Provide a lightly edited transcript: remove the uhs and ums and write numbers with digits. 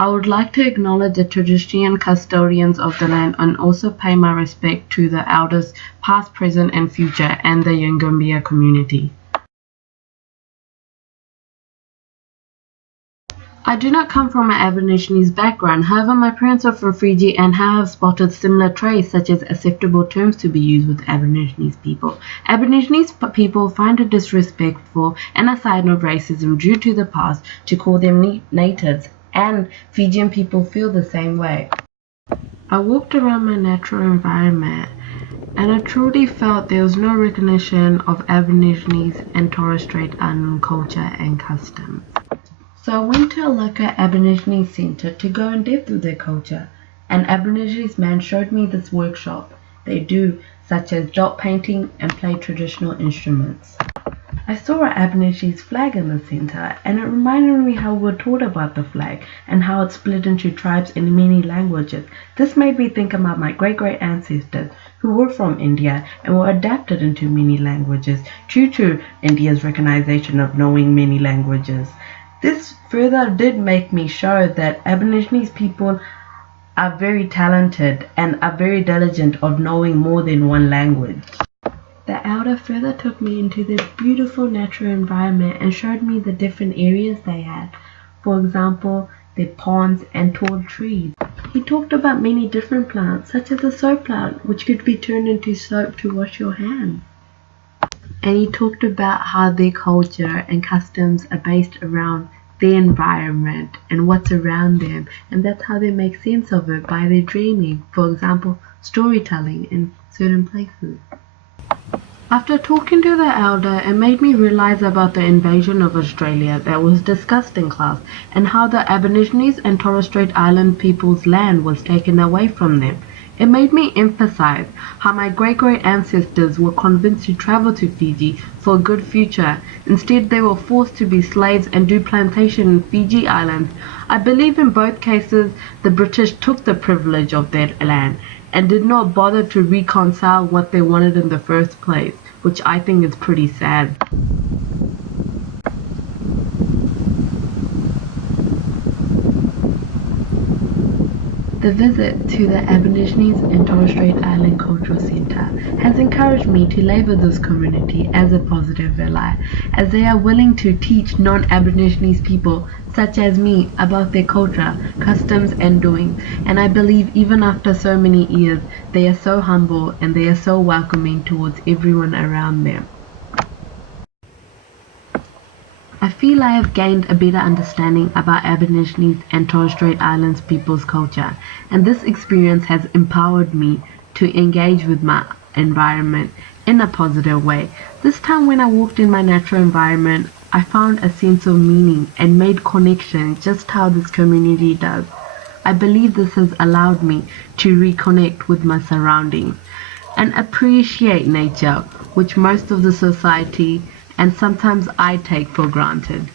I would like to acknowledge the traditional custodians of the land and also pay my respect to the elders past, present and future and the Yungumbia community. I do not come from an Aborigines background, however my parents are from Fiji and have spotted similar traits such as acceptable terms to be used with Aborigines people. Aborigines people find it disrespectful and a sign of racism due to the past to call them natives, and Fijian people feel the same way. I walked around my natural environment and I truly felt there was no recognition of Aborigines and Torres Strait Island culture and customs. So I went to a local Aborigines center to go in depth with their culture. An Aborigines man showed me this workshop they do, such as dot painting and play traditional instruments. I saw an Aborigines flag in the center, and it reminded me how we were taught about the flag and how it's split into tribes in many languages. This made me think about my great-great ancestors who were from India and were adapted into many languages due to India's recognition of knowing many languages. This further did make me show that Aborigines people are very talented and are very diligent of knowing more than one language. The elder further took me into their beautiful natural environment and showed me the different areas they had. For example, their ponds and tall trees. He talked about many different plants, such as the soap plant, which could be turned into soap to wash your hands. And he talked about how their culture and customs are based around their environment and what's around them, and that's how they make sense of it by their dreaming, for example, storytelling in certain places. After talking to the elder, it made me realize about the invasion of Australia that was discussed in class and how the Aborigines and Torres Strait Island people's land was taken away from them. It made me emphasize how my great-great ancestors were convinced to travel to Fiji for a good future. Instead, they were forced to be slaves and do plantation in Fiji Islands. I believe in both cases the British took the privilege of that land and did not bother to reconcile what they wanted in the first place, which I think is pretty sad. The visit to the Aborigines and Torres Strait Island Cultural Centre has encouraged me to label this community as a positive ally, as they are willing to teach non-Aborigines people such as me about their culture, customs and doings, and I believe even after so many years they are so humble and they are so welcoming towards everyone around them. I feel I have gained a better understanding about Aborigines and Torres Strait Islands people's culture, and this experience has empowered me to engage with my environment in a positive way. This time when I walked in my natural environment, I found a sense of meaning and made connection just how this community does. I believe this has allowed me to reconnect with my surroundings and appreciate nature, which most of the society and sometimes I take for granted.